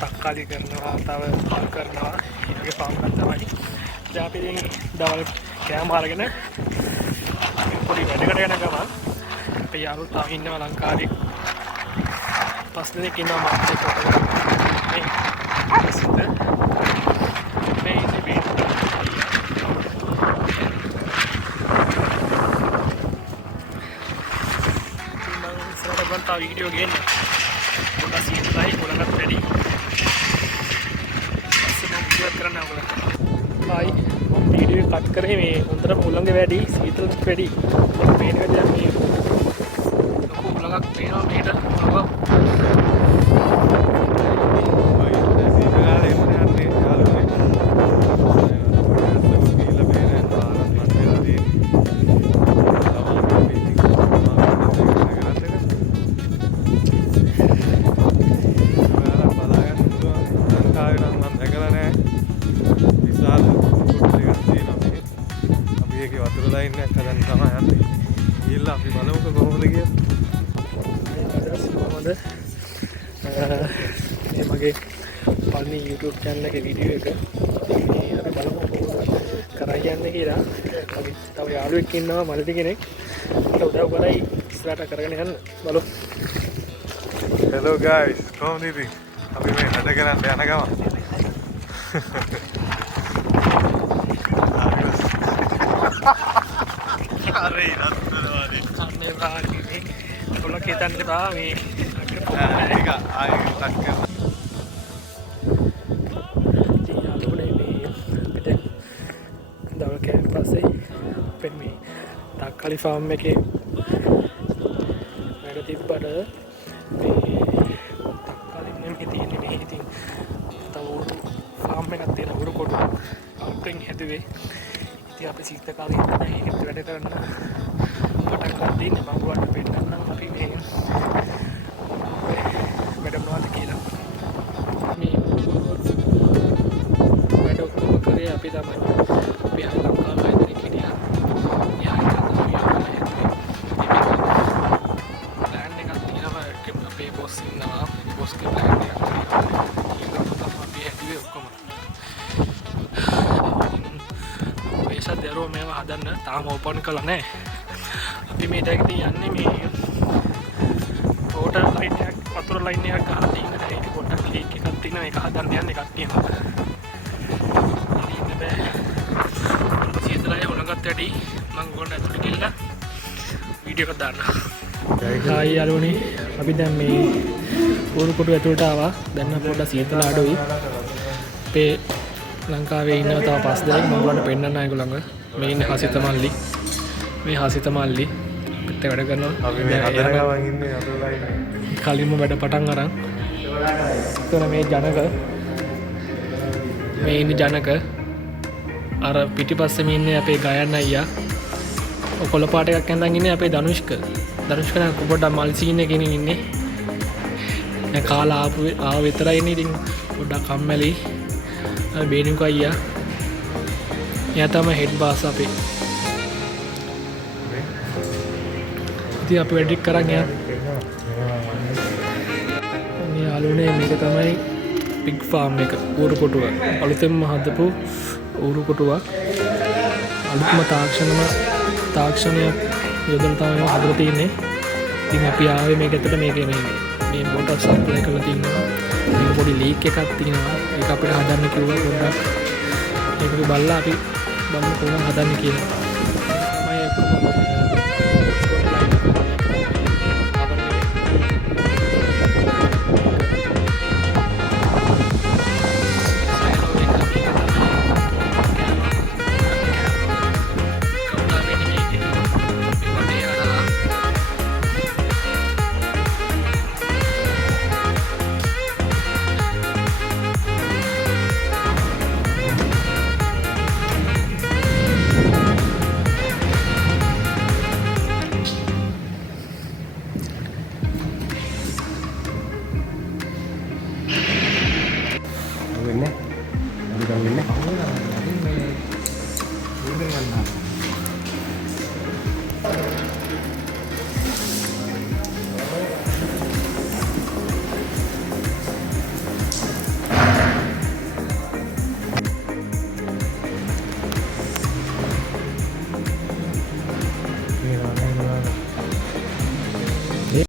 තක්කාලි කරනවා තව පාල් කරනවා ඊගේ ෆාම් එකක් තමයි. දැන් අපි ඉතින් දවල් කෑම අරගෙන පොඩි වැඩකට යන ගමන් අපේ යාළුවෝ තාම ඉන්නවා ලංකාවේ. 5 දෙනෙක් ඉන්නවා මාත් එක්ක කොට මේ ඉන්නේ මේ තා වීඩියෝ ගේන්න පොඩ්ඩක් සීතලයි කොළඟත් වැඩි පස්සේ මම වීඩියෝ කරන්න ඕගොල්ලන්ට ආයි මම වීඩියෝ කට් කරේ මේ හොඳට කොළඟ වැඩි සීතලත් වැඩි මේක දැන් මේ ලොකු කොළඟක් පේනවා මේකට මගේ පළවෙනි YouTube channel එකේ වීඩියෝ එක අපි බලමු කරා යන්නේ කියලා. අපි තව යාළුවෙක් ඉන්නවා මලටි කෙනෙක්. ඒක උදව් කරයි ඉස්සරහට කරගෙන යන්න බලමු. Hello guys, කොහොමද ඉතින්? අපි මේ වැඩ කරන්න යන ගම. අरे නත්තනවානේ. අනේ රාජී කොල්ල කේතන් දෙපා මේ ඒක ආයෙ ටක් කරලා තක්කාලි ෆාම් එකේ වැඩ තිබ්බට මේ තක්කාලි නෙමෙයි තියෙන්නේ මේ ඉතින් තව ෆාම් එකක් තියෙන උරු කොට අලුතෙන් හැදුවේ. ඉතින් අපි සීත කාලේ ඉඳන් ඒකත් වැඩ කරන්න පටන් ගන්න තියෙන්නේ. මම ඔයාලට පෙන්නන්නම් අපි මේ වැඩ මොනවද කියලා. මේ වැඩ ඔක්කොම කරේ අපි තමයි. අපි ලංකාවේ ඉඳන් හිටියා. දරුවෝ මේවා හදන්න තාම ඕපන් කළා නැහැ. අපි මේ ටැග්ටි යන්නේ මේ වෝටර් ලයින් එකක් වතුර ලයින් එකක් ගහලා තියෙනවා. ඒක පොඩ්ඩක් ලීක් එකක් තියෙනවා. ඒක හදන්න යන්නේ කට්ටියම. ඉතින් බෑ. සීතලයි උණගත් වැඩි. මම ගොඩ ඇතුළට ගිහලා වීඩියෝ එකක් දාන්න. හායි යාළුවනේ. අපි දැන් මේ ඌරු කොටුව ඇතුළට ආවා. දැන් නම් පොඩ්ඩක් සීතල අඩුයි. අපේ ලංකාවේ ඉන්නවා තව 5 දෙනෙක්. මම ඔයාලට පෙන්නන්න ඒගොල්ලන්ව. මේ ඉන්නේ හසිත මල්ලි. මේ හසිත මල්ලි අපිත් වැඩ කරනවා. අපි මේ හදන ගමන් ඉන්නේ අතලයි මේ. කලින්ම වැඩ පටන් අරන්. එතන මේ ජනක. මේ ඉන්නේ ජනක. අර පිටිපස්සේ මේ ඉන්නේ අපේ ගයන්න අයියා. කොළ පාට එකක් ඇඳන් ඉන්නේ අපේ ධනුෂ්ක. ධනුෂ්ක නම් පොඩ්ඩක් මල් සීන් එකේ ඉන්නේ. දැන් කාලා ආව විතරයි ඉන්නේ. ඉතින් පොඩ්ඩක් කම්මැලි. බේනිකෝ අයියා. එයා තමයි හෙඩ් බාස් අපේ. ඉතින් අපි වැඩි කරන් යනවා. මේ යාළුවනේ මේක තමයි පිග් ෆාම් එක. ඌරු කොටුව. අලුතෙන්ම හදපු ඌරු කොටුවක්. අලුත්ම තාක්ෂණයක් යොදලා තමයි හදලා තියෙන්නේ. ඉතින් අපි ආවේ මේක ඇතුළට මේකේ මේ මොටර් සප්ලයි කරලා තියෙනවා. මේක පොඩි ලීක් එකක් තියෙනවා. ඒක අපිට හදන්න කිව්වා පොඩ්ඩක්. ඒක බලලා අපි බලමු කොහොමද හදන්නේ කියලා.